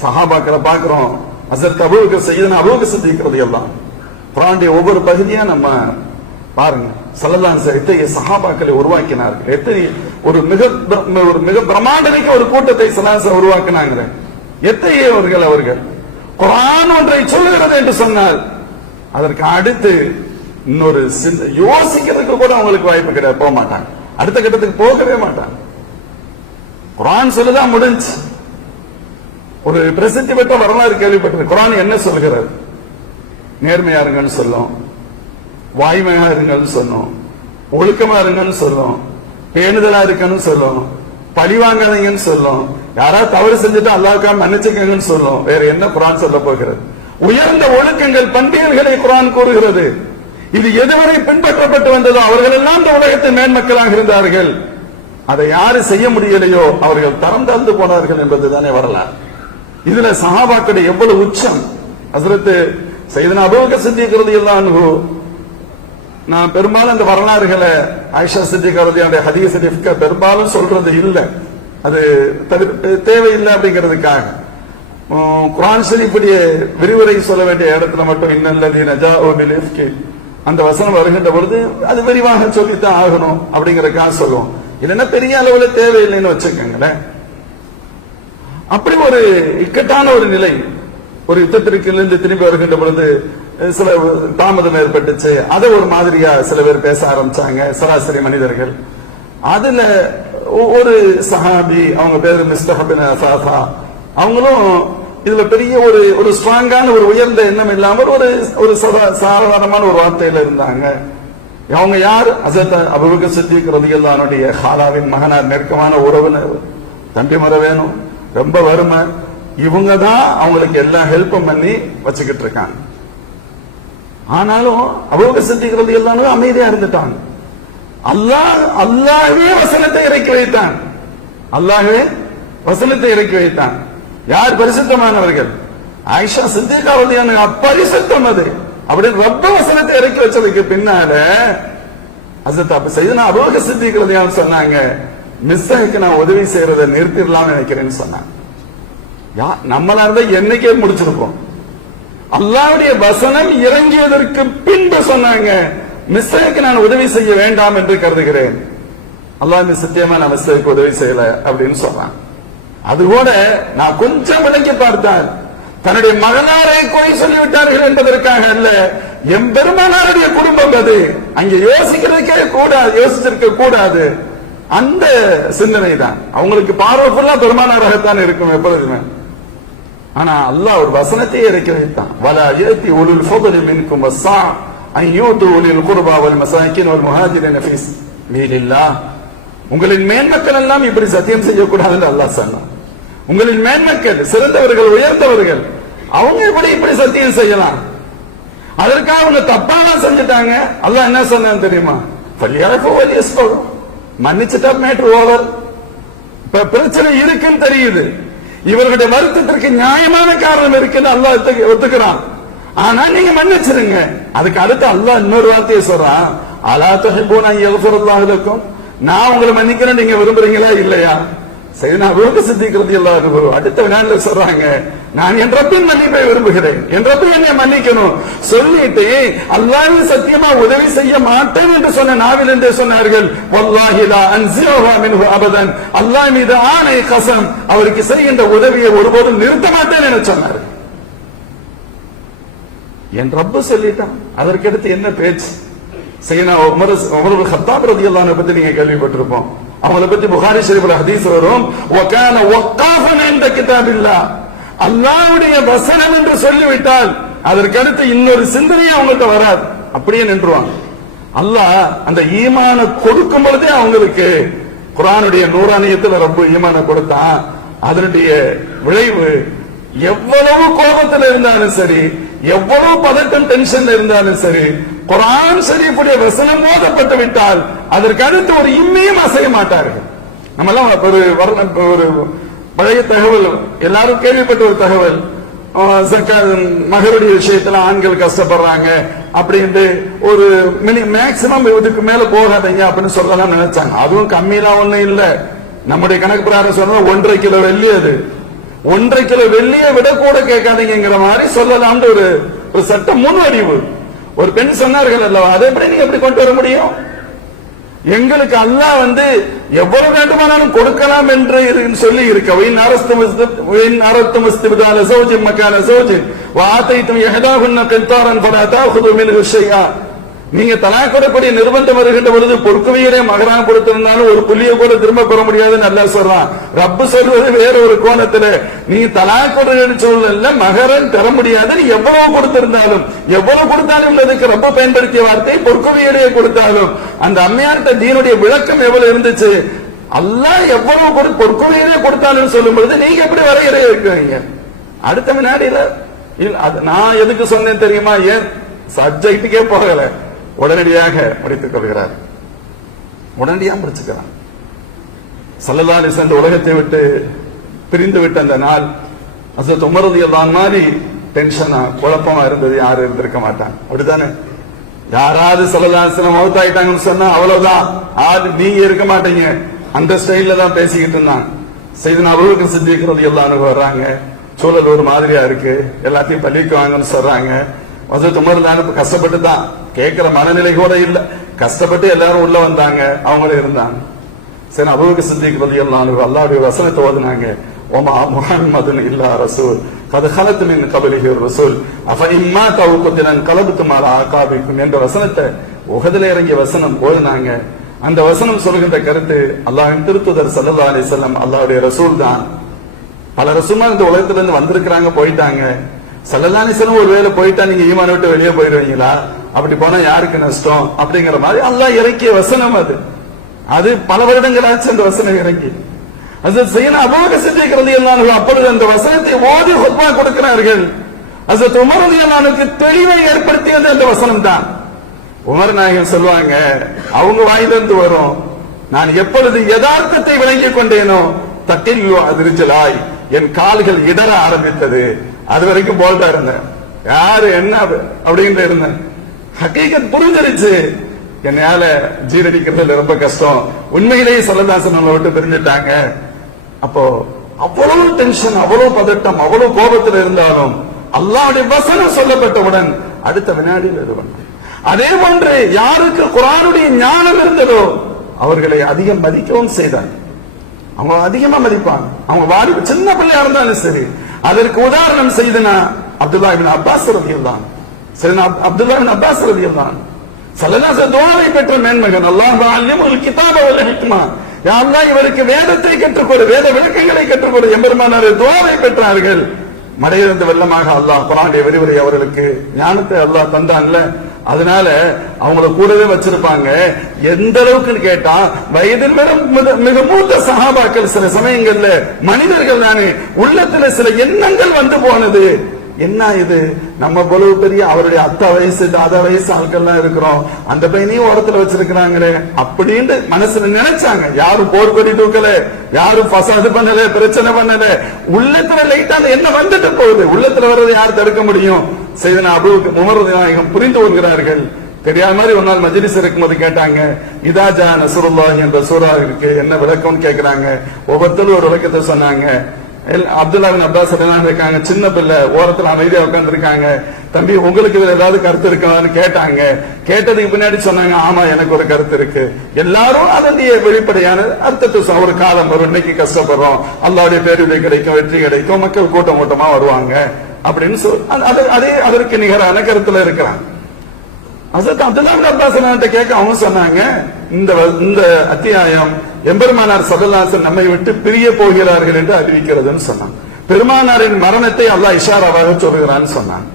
சஹாபாக்களை பார்க்கிறோம். ஹஸரத் அபூபக்கர், சையதுனா அபூபக்கர் சித்திக் ரலியல்லாஹு குர்ஆனுடைய ஒவ்வொரு பகுதியா நம்ம பாருங்க. ஸல்லல்லாஹு அலைஹி வஸல்லம் எத்தனை சஹாபாக்களை உருவாக்கினார்கள். எத்தனை ஒரு மிக பிரமாண்டமிக்க ஒரு கூட்டத்தை ஸல்லல்லாஹு உருவாக்கினாங்க. எத்தகையவர்கள் அவர்கள். குர்ஆன் ஒன்றை சொல்லுகிறது என்று சொன்னால் அதற்கு அடுத்து இன்னொரு யோசிக்கிறதுக்கு கூட அவங்களுக்கு வாய்ப்பு கிடையாது, போக மாட்டாங்க. அடுத்த கட்டத்துக்கு போகவே மாட்டாங்க. குர்ஆன் சொல்லுதான் முடிஞ்சு. ஒரு பிரசித்தி பெற்ற வரலாறு கேள்விப்பட்டது. குர்ஆன் என்ன சொல்கிறது? நேர்மையா இருங்கன்னு சொல்லும், வாய்மையா இருங்கன்னு சொல்லும், ஒழுக்கமா இருங்கன்னு சொல்லும், பேணுதலா இருக்குன்னு சொல்லும், பழி வாங்காதீங்கன்னு சொல்லும், யாராவது தவறு செஞ்சுட்டு அல்லாஹ்வுக்காக மன்னிச்சுக்கங்கன்னு சொல்லும். வேற என்ன குர்ஆன் சொல்ல போகிறது? உயர்ந்த ஒழுக்கங்கள், பண்பியல்களை குர்ஆன் கூறுகிறது. இது எதுவரை பின்பற்றப்பட்டு வந்ததோ அவர்கள் எல்லாம் இந்த உலகத்தின் மேன்மக்களாக இருந்தார்கள். அதை யாரு செய்ய முடியலையோ அவர்கள் தரம் தாழ்ந்து போனார்கள் என்பதுதானே வரலாறு. இதுல சஹாபாக்களுடைய எவ்வளவு உச்சம். ஹஸரத் சையதுனா அபூபக்கர் சித்திக் ரலியல்லாஹு அன்ஹு, நான் பெரும்பாலும் அந்த வரலாறுகளை ஆயிஷா சித்திகா ரலியல்லாஹு ஹதீஸ் ஷரீஃப்க பெரும்பாலும் சொல்றது இல்லை, அது தேவையில்லை அப்படிங்கிறதுக்காக. குர்ஆன் ஷரீஃபுடைய விரிவுரை சொல்ல வேண்டிய இடத்துல மட்டும் இன்னல்லதீன ஜாஉ பில் இஃப்கி அந்த வசனம் வருகின்ற பொழுது அது விரிவாக சொல்லித்தான் ஆகணும் அப்படிங்கறதுக்காக சொல்லுவோம். இல்லைன்னா பெரிய அளவுல தேவையில்லைன்னு வச்சுக்கோங்களேன். அப்படி ஒரு இக்கட்டான ஒரு நிலை. ஒரு யுத்தத்திற்கு திரும்பி வருகின்ற பொழுது சில தாமதம் ஏற்பட்டுச்சு. அதை ஒரு மாதிரியா சில பேர் பேச ஆரம்பிச்சாங்க, சராசரி மனிதர்கள். அதுல ஒரு சஹாபி, அவங்க பேரு மிஸ்தஹ் பின் அஸாஃபா, அவங்களும் இதுல பெரிய ஒரு ஸ்ட்ராங்கான ஒரு உயர்ந்த எண்ணம் இல்லாமல் ஒரு சாதாரணமான ஒரு வார்த்தையில இருந்தாங்க. அவங்க யார்? ஹஸரத் அபூபக்கர் சித்திக் ரலியல்லாஹு அன்ஹுடைய ஹாலாவின் மகனார், நெருக்கமான உறவினர், தம்பி முறை வேணும், ரொம்ப வறுமை. இவங்க தான் அவங்களுக்கு எல்லா ஹெல்ப்பும் பண்ணி வச்சுக்கிட்டு இருக்காங்க. ஆனாலும் அபூபக்கர் சித்திக் ரலியல்லாஹு அன்ஹு அமைதியா இருந்துட்டாங்க. அல்லாஹ்வே வசனத்தை இறக்கி வைத்தான். அல்லாஹ்வே வசனத்தை இறக்கி வைத்தான். யார்? பரிசுத்தமானவர்கள். ஆயிஷா சித்திகா ரலியல்லாஹு அன்ஹா பரிசுத்தம். அது அப்படின்னு ரப்ப வசனத்தை இறக்கி வச்சதுக்கு பின்னால ஹஸரத் சையதுனா அபூபக்கர் சித்திக் ரலியல்லாஹு அன்ஹு சொன்னாங்க, மிஸ்ஸாக்கு நான் உதவி செய்யறதை நிறுத்திடலாம்னு நினைக்கிறேன்னு சொன்னாங்க. நம்மளா இருந்தா என்னைக்கே முடிச்சிருப்போம். அல்லாஹ்வுடைய வசனம் இறங்கியதற்கு பின்பு சொன்னாங்க, மிஸ்டேக்கு நான் உதவி செய்ய வேண்டாம் என்று கருதுகிறேன். அல்லாஹ் சத்தியமா நான் மிஸ்டேக்கு உதவி செய்யல அப்படின்னு சொல்றான். அது கூட நான் கொஞ்சம் விளங்கி பார்த்தால் தன்னுடைய மகனாரை கோய் சொல்லிவிட்டார்கள் என்பதற்காக அல்ல, எம்பெருமானாருடைய குடும்பம் அது, அங்கே யோசிக்கிறதுக்கே கூடாது, யோசிச்சிருக்க கூடாது. அந்த சிந்தனை தான் அவங்களுக்கு பவர்ஃபுல்லா பெருமானாராகத்தான் இருக்கும் எப்பொழுதுமே. ஆனா அல்லாஹ் ஒரு வசனத்தை இறக்கி வைத்தான், வலா யதி உலுல் ஃபضل منكم والسع ان يؤتوا اولي القربى والمساكين والمهاجرين في سبيل الله. உங்களின் மேன்மக்கள் எல்லாம் இப்படி சத்தியம் செய்யக்கூடாது என்று அல்லாஹ் சொன்னான். உங்களின் மேன்மக்கள், சிறந்தவர்கள், உயர்ந்தவர்கள், அவங்க இப்படி சத்தியம் செய்யலாம். அதற்காக அவங்க தப்பாலாம் செஞ்சுட்டாங்க. அல்லாஹ் என்ன சொன்னான்னு தெரியுமா? மன்னிச்சுட்டா மேட்டர் ஓவர். இப்ப பிரச்சனை இருக்குன்னு தெரியுது, இவர்களுடைய வருத்தத்திற்கு நியாயமான காரணம் இருக்குன்னு அல்லாஹ் ஒத்துக்கிறான். ஆனா நீங்க மன்னிச்சிருங்க. அதுக்கு அடுத்து அல்லாஹ் இன்னொரு வார்த்தையை சொல்றான், அலா துஹிப்பூன யக்ஃபிருல்லாஹு லக்கும். நான் உங்களை மன்னிக்கிறேன், நீங்க விரும்புறீங்களா இல்லையா? சையதுனா அபூபக்கர் சித்திக் ரலியல்லாஹு அன்ஹு அடுத்த வினாடில சொல்றாங்க, நான் என் ரப்பின் மன்னிப்பை விரும்புகிறேன், என் ரப்பு என்னை மன்னிக்கணும் சொல்லிட்டு அல்லாஹ்வை சத்தியமா உதவி செய்ய மாட்டேன் என்று சொன்ன நாவில் என்று சொன்னார்கள், வல்லாஹி லா அன்ஸிஹா மின்ஹு அபதன். அல்லாஹ் மீது ஆணை கஸம், அவருக்கு செய்கின்ற உதவியை ஒருபோதும் நிறுத்த மாட்டேன் என்று சொன்னார்கள். என் ரப்பு சொல்லிட்டான், அதற்கடுத்து என்ன பேச்சு? சையதுனா உமர் இப்னு கத்தாப் ரலியல்லாஹு அன்ஹு பத்தி நீங்க கேள்விப்பட்டிருப்போம். அவங்கள பத்தி புகாரி ஷரீஃப்ல ஹதீஸ் வரும், வகான வக்காஃபன் இன்த கிதாபில்லாஹ். அல்லாஹ்வுடைய வசனம் என்று சொல்லிவிட்டால் அதற்கடுத்து இன்னொரு சிந்தனையே அவங்கள்ட்ட வராது, அப்படியே நின்றுவாங்க. அல்லாஹ் அந்த ஈமான கொடுக்கும் பொழுதே அவங்களுக்கு குர்ஆனுடைய நூறானியத்தில் ரப்பு ஈமான கொடுத்தான். அதனுடைய விளைவு எவ்வளவு கோபத்தில் இருந்தாலும் சரி, எவ்வளவு பதட்டம் டென்ஷன்ல இருந்தாலும் சரி, குர்ஆன் ஷரீஃபுடைய வசனம் ஓதப்பட்டு விட்டால் அதற்கு அடுத்து ஒரு இம்மையும் அசைய மாட்டார்கள். நம்ம எல்லாம் ஒரு பழைய தகவல், எல்லாரும் கேள்விப்பட்ட ஒரு தகவல், மகருடைய விஷயத்துல ஆண்கள் கஷ்டப்படுறாங்க அப்படின்ட்டு ஒரு மேக்சிமம் இதுக்கு மேல போகாதீங்க அப்படின்னு சொல்லலாம் நினைச்சாங்க. அதுவும் கம்மியெல்லாம் ஒண்ணும் இல்ல. நம்முடைய கணக்கு பிரகாரம் சொன்னா 1.5 கிலோ வெள்ளி, அது 1.5 கிலோ வெள்ளியை விட கூட கேட்காதீங்கிற மாதிரி சொல்லலாம்னு ஒரு சட்ட முன்வடிவு ஒரு பெண் சொன்னார்கள் அல்லவா, அதை எப்படி நீங்க எப்படி கொண்டு வர முடியும்? எங்களுக்கு அல்லாஹ் எவ்வளவு வேண்டுமானாலும் கொடுக்கலாம் என்று சொல்லி இருக்க, நீங்க தலாக் கொடுக்கக்கூடிய நிர்பந்தம் வருகின்ற பொழுது பொறுக்குவையரே மகராக கொடுத்திருந்தாலும் ஒரு புள்ளிய கூட திரும்ப பெற முடியாதுன்னு அல்லாஹ் சொல்றான். ரப்பு சொல்றது வேற ஒரு கோணத்துல, நீ தலாக் கொடுக்கிற சூழல்ல மகரன் பெற முடியாது. நீ எவ்வளவு கொடுத்திருந்தாலும், எவ்வளவு கொடுத்தாலும் அதுக்கு ரப்ப பயன்படுத்திய வார்த்தை பொறுக்குவையரே கொடுத்தாலும், அந்த அம்மையார்ட்ட தீனுடைய விளக்கம் எவ்வளவு இருந்துச்சு. அல்லாஹ் எவ்வளவு பொறுக்குவையரே கொடுத்தாலும் சொல்லும் பொழுது நீங்க எப்படி வரையறைய இருக்கிறீங்க? அடுத்த வினாடியில நான் எதுக்கு சொன்னேன் தெரியுமா? ஏன் சப்ஜெக்டுக்கே போகல, உடனடியாக முடித்துக் கொள்கிறார், உடனடியாக முடிச்சுக்கிறான். ஸல்லல்லாஹு அலைஹி வஸல்லம் உலகத்தை விட்டு பிரிந்து விட்ட அந்த நாள் ஹஜ்ரத் உமர் ரலியல்லாஹு அன்ஹு மாதிரி டென்ஷனா குழப்பமா இருந்தது யாரும் இருந்திருக்க மாட்டாங்க. அப்படித்தானே? யாராவது ஸல்லல்லாஹு அலைஹி வஸல்லம் மௌத் ஆயிட்டாங்கன்னு சொன்னா அவ்வளவுதான், நீங்க இருக்க மாட்டீங்க, அந்த ஸ்டைல்ல தான் பேசிக்கிட்டு இருந்தாங்க. சையதுனா அபூபக்கர் சித்திக் ரலியல்லாஹு அன்ஹு வர்றாங்க, சூழல் ஒரு மாதிரியா இருக்கு, எல்லாத்தையும் பள்ளிக்கு வாங்கன்னு சொல்றாங்க. ஹஜ்ரத் உமர் கஷ்டப்பட்டு தான், கேட்கிற மனநிலை கூட இல்ல, கஷ்டப்பட்டு எல்லாரும் உள்ள வந்தாங்க, அவங்களும் இருந்தாங்க. சரி, அபூபக்கர் சித்திக் ரலியல்லாஹு அன்ஹு அல்லாஹ்வுடைய வசனத்தை ஓதுனாங்க, வமா முஹம்மதுன் இல்லா ரசூல் கத் கலத் மின் கப்லிஹி ரசூல் அஃப இம்மா தவுகுத்தின் கலபத்தும் அலா அகாபிக்கும் என்ற வசனத்தை உஹதுல இறங்கிய வசனம் ஓதுனாங்க. அந்த வசனம் சொல்கின்ற கருத்து, அல்லாஹ்வின் திருத்தூதர் ஸல்லல்லாஹு அலைஹி வஸல்லம் அல்லாஹ்வுடைய ரசூல் தான். பல ரசூல்மார் இந்த உலகத்துல இருந்து வந்திருக்கிறாங்க, போயிட்டாங்க. ஸல்லல்லாஹு அலைஹி வஸல்லம் ஒருவேளை போயிட்டா நீங்க ஈமான விட்டு வெளியே போயிடுவீங்களா? அப்படி போனா யாருக்கு நஷ்டம்? அப்படிங்கிற மாதிரி அல்லாஹ் இறக்கிய வசனம் அது. அது பல வருடங்களாச்சு அந்த வசனம் இறங்கி. ஹஜ்ரத் சையதுனா அபூபக்கர் சித்திக் ரலியல்லாஹு அன்ஹு அப்பொழுது அந்த வசனத்தை ஓதி ஹுத்பா கொடுக்கிறார்கள். ஹஜ்ரத் உமர் ரலியல்லாஹு அன்ஹுக்கு தெளிவை ஏற்படுத்தியது அந்த வசனம் தான். உமர் நாயகம் சொல்லுவாங்க, அவங்க வாயிலிருந்து வரும், நான் எப்பொழுது யதார்த்தத்தை விளங்கிக் கொண்டேனோ தக்கில்லு அதிர்ஜலாய், என் கால்கள் இடற ஆரம்பித்தது. அது வரைக்கும் போல்டா இருந்தேன், யாரு என்ன அப்படின்னு இருந்தேன். ஹக்கீகத் புரிஞ்சிருச்சு, என்னால ஜீரணிக்கிறதுல ரொம்ப கஷ்டம். உண்மையிலேயே ஸல்லல்லாஹு அலைஹி வஸல்லம் விட்டு பிரிஞ்சுட்டாங்க. அப்போ அவ்வளவு டென்ஷன், அவ்வளவு பதட்டம், அவ்வளவு கோபத்தில் இருந்தாலும் அல்லாஹ்வுடைய வசனம் சொல்லப்பட்டவுடன் அடுத்த வினாடியில் இது பண்ண. அதே போன்று யாருக்கு குர்ஆனுடைய ஞானம் இருந்ததோ அவர்களை அதிகம் மதிக்கவும் செய்தார். அவங்க அதிகமா மதிப்பாங்க. அவங்க வாடி சின்ன பிள்ளையா இருந்தாலும் சரி. அதற்கு உதாரணம் செய்தனா அப்துல்லா இப்னு அப்பாஸ் ரலியல்லாஹு அன்ஹு. சையதுனா அப்துல்லா இப்னு அப்பாஸ் ரலியல்லாஹு அன்ஹு ஸல்லல்லாஹு அலைஹி துஆவை பெற்ற மேன்மகன். அல்லாஹ் அல்லிமுல் கிதாப வல் ஹிக்மா, யா அல்லாஹ் இவருக்கு வேதத்தை கற்றுக்கொடு, வேத விளக்கங்களை கற்றுக்கொடு. எம்பெருமானார் துஆவை பெற்றார்கள். மடையிலிருந்து வெள்ளமாக அல்லாஹ் குர்ஆனுடைய விரிவுரை அவர்களுக்கு ஞானத்தை அல்லாஹ் தந்தான்ல. அதனால அவங்கள கூடவே வச்சிருப்பாங்க. எந்த அளவுக்கு கேட்டா வயதில் மிக மூத்த சஹாபாக்கள் சில சமயங்கள்ல மனிதர்கள் தானே, உள்ளத்துல சில எண்ணங்கள் வந்து போனது. என்ன இது, நம்ம பொழுது பெரிய அவருடைய அத்தா வயசு தாதா வயசு ஆட்கள்லாம் இருக்கிறோம், அந்த பையனையும் ஓரத்துல வச்சிருக்கிறாங்களே அப்படின்னு மனசுல நினைச்சாங்க. யாரும் போர்க்கொடி தூக்கல, யாரும் பசாது பண்ணல, பிரச்சனை பண்ணல. உள்ளத்துல லைட்டா அந்த எண்ணம் வந்துட்டு போகுது. உள்ளத்துல வர்றது யார் தடுக்க முடியும்? சையதுனா அபூ உமர் நாயகம் புரிந்து கொள்கிறார்கள். தெரியாத மாதிரி ஒரு நாள் மஜ்லிஸ் இருக்கும்போது கேட்டாங்க, இதாஜா நஸ்ருல்லாஹ் என்ற சூரா இருக்கு, என்ன விளக்கம்னு கேட்கிறாங்க. ஒவ்வொருத்தரும் ஒரு விளக்கத்தை சொன்னாங்க. அப்துல்லா பின் அப்பாஸ் இருக்காங்க, சின்ன பிள்ளை ஓரத்துல அமைதியா உட்கார்ந்து இருக்காங்க. தம்பி உங்களுக்கு இதுல ஏதாவது கருத்து இருக்கான்னு கேட்டாங்க. கேட்டதுக்கு பின்னாடி சொன்னாங்க, ஆமா எனக்கு ஒரு கருத்து இருக்கு. எல்லாரும் அதனுடைய வெளிப்படையான அர்த்தத்தை, ஒரு காலம் வரும், இன்னைக்கு கஷ்டப்படுறோம், அல்லாஹ்வுடைய பேருதவி கிடைக்கும், வெற்றி கிடைக்கும், மக்கள் கூட்டம் கூட்டமா வருவாங்க அப்படின்னு அதே அதற்கு நிகரான கருத்துல இருக்கிறாங்க. ஹஸரத் அப்துல்லா பின் அப்பாஸ் கேட்க அவங்க சொன்னாங்க, இந்த அத்தியாயம் எம்பெருமானார் ஸல்லல்லாஹு அலைஹி வஸல்லம் நம்மை விட்டு பிரிய போகிறார்கள் என்று அறிவிக்கிறதுன்னு சொன்னாங்க. பெருமானாரின் மரணத்தை அல்லாஹ் இஷாராவாக சொல்கிறான்னு சொன்னாங்க.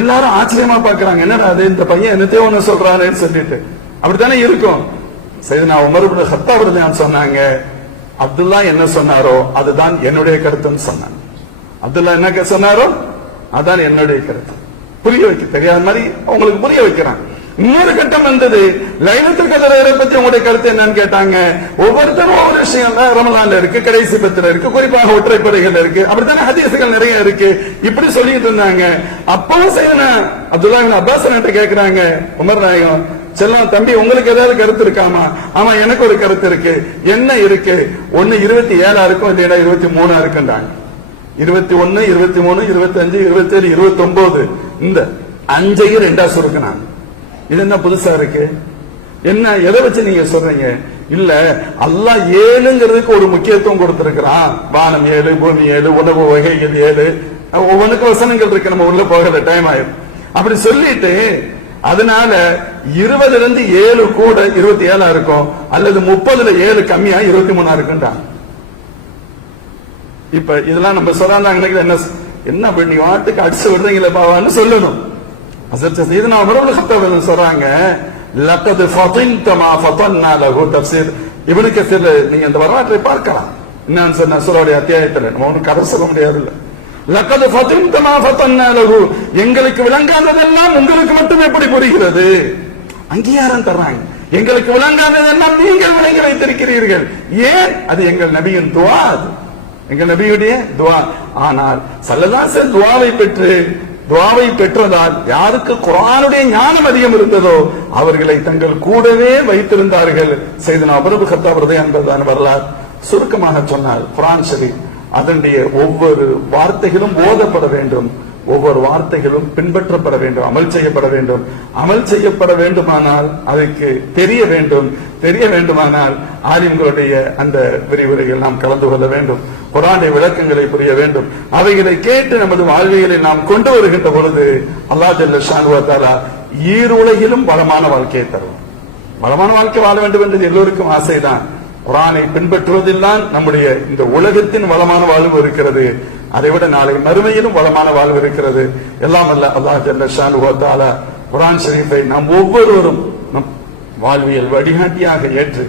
எல்லாரும் ஆச்சரியமா பாக்குறாங்க, என்னடா அது இந்த பையன் என்னத்தையோ ஒண்ணு சொல்றாருன்னு சொல்லிட்டு. அப்படித்தானே இருக்கும். சையதுனா உமர் இப்னு கத்தாப் ரலியல்லாஹு சொன்னாங்க, அப்துல்லா என்ன சொன்னாரோ அதுதான் என்னுடைய கருத்துன்னு சொன்னாங்க. அப்துல்லா என்ன சொன்னாரோ அதான் என்னுடைய கருத்து. புரிய வைக்க தெரியாத மாதிரி உங்களுக்கு புரிய வைக்கிறாங்க. இன்னொரு கட்டம் வந்தது, லைலத்துல் கத்ரை பத்தி உங்களுடைய கருத்து என்னன்னு கேட்டாங்க. ஒவ்வொருத்தரும் ஒவ்வொரு விஷயம் ரமலான்ல இருக்கு, கடைசி பத்துல இருக்கு, குறிப்பாக ஒற்றைப்படைகள் இருக்கு, அப்படித்தானே ஹதீஸ்கள் நிறைய இருக்கு, இப்படி சொல்லிட்டு இருந்தாங்க. அப்பவும் செய்யணும் அப்துல்லா இப்னு அப்பாஸ் கிட்ட கேக்குறாங்க, உமர் நாயகம் செல்லம் தம்பி உங்களுக்கு ஏதாவது கருத்து இருக்காமா? ஆமா எனக்கு ஒரு கருத்து இருக்கு. என்ன இருக்கு? ஒன்னு 27 இருக்கும், இல்லையா 23 இருக்குன்றாங்க. 21, 23, 25, 27, 29 இந்த 5ஐயும் 2ஆ சுருக்கினாங்க. இது என்ன புதுசா இருக்கு? என்ன எதை வச்சு நீங்க சொல்றீங்க? இல்ல அல்லாஹ் 7ங்கிறதுக்கு ஒரு முக்கியத்துவம் கொடுத்திருக்கிறான். வானம் 7, பூமி 7, உணவு வகைகள் 7, ஒவ்வொன்றுக்கு வசனங்கள் இருக்கு, நம்ம உள்ள போகல, டைம் ஆயிடும். அப்படி சொல்லிட்டு அதனால 20ல இருந்து 7 கூட 27 இருக்கும், அல்லது 30ல 7 கம்மியா 23 இருக்குன்றாங்க. இப்ப இதெல்லாம் நம்ம சொல்றாங்க, என்ன என்ன பண்ணி வாட்டுக்கு அடிச்சு விடுறீங்களே பாவான்னு சொல்லணும். சையதுனா உமர் இப்னு கத்தாப் சொல்றாங்க, லக்கத் ஃபதின்த மா ஃபதன்னா லஹு தஃப்ஸீர். இப்னு கஸீர் நீங்க அந்த வரலாற்றை பார்க்கலாம். என்னன்னு சொன்னா சூராவுடைய அத்தியாயத்துல நம்ம ஒன்றும் கதை சொல்ல முடியாது. லக்கத் ஃபதின்த மா ஃபதன்னா லஹு, எங்களுக்கு விளங்காததெல்லாம் உங்களுக்கு மட்டும் எப்படி புரிகிறது? அங்கீகாரம் தர்றாங்க. எங்களுக்கு விளங்காததெல்லாம் நீங்கள் விளங்கி வைத்திருக்கிறீர்கள். ஏன்? அது எங்கள் நபியின் துஆ, எங்கள் நபியுடைய துஆ. ஆனால் ஸல்லல்லாஹு அலைஹி வஸல்லம் துஆவை பெற்றதால் யாருக்கு குர்ஆனுடைய ஞானம் அதிகம் இருந்ததோ அவர்களை தங்கள் கூடவே வைத்திருந்தார்கள். சையதுனா உமர் இப்னு கத்தாப் ரலியல்லாஹு அன்ஹு வரலாறு சுருக்கமாக சொன்னார். குர்ஆன் ஷரீஃப் அதனுடைய ஒவ்வொரு வார்த்தைகளும் ஓதப்பட வேண்டும், ஒவ்வொரு வார்த்தைகளும் பின்பற்றப்பட வேண்டும், அமல் செய்யப்பட வேண்டும். அமல் செய்யப்பட வேண்டுமானால் அதுக்கு தெரிய வேண்டும், தெரிய வேண்டுமானால் ஆலிம்களுடைய அந்த விரிவுரைகள் நாம் கலந்து கொள்ள வேண்டும், குர்ஆனுடைய விளக்கங்களை புரிய வேண்டும். அவைகளை கேட்டு நமது வாழ்வியலில் நாம் கொண்டு வருகின்ற பொழுது அல்லாஹ் ஜல்ல ஷானஹு வ தஆலா ஈருலகிலும் வளமான வாழ்க்கையை தரும். வளமான வாழ்க்கை வாழ வேண்டும் என்று எல்லோருக்கும் ஆசைதான். குர்ஆனை பின்பற்றுவதில்தான் நம்முடைய இந்த உலகத்தின் வளமான வாழ்வு இருக்கிறது. அதைவிட நாளை மறுமையிலும் வளமான வாழ்வு இருக்கிறது. எல்லாம் அல்ல அல்லாஹ் ஜல்ல ஷானஹு வ தஆலா குர்ஆன் ஷரீஃபை நாம் ஒவ்வொருவரும் நம் வாழ்வியல் வழிகாட்டியாக ஏற்று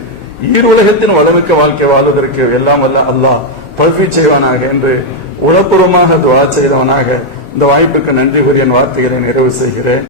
ஈருலகத்தின் வளமிக்க வாழ்க்கை வாழ்வதற்கு எல்லாம் அல்ல அல்லாஹ் தௌஃபீக் செய்வானாக என்று உளப்பூர்வமாக துஆ செய்தவனாக இந்த வாய்ப்புக்கு நன்றி கூறி என் வார்த்தைகளை நிறைவு செய்கிறேன்.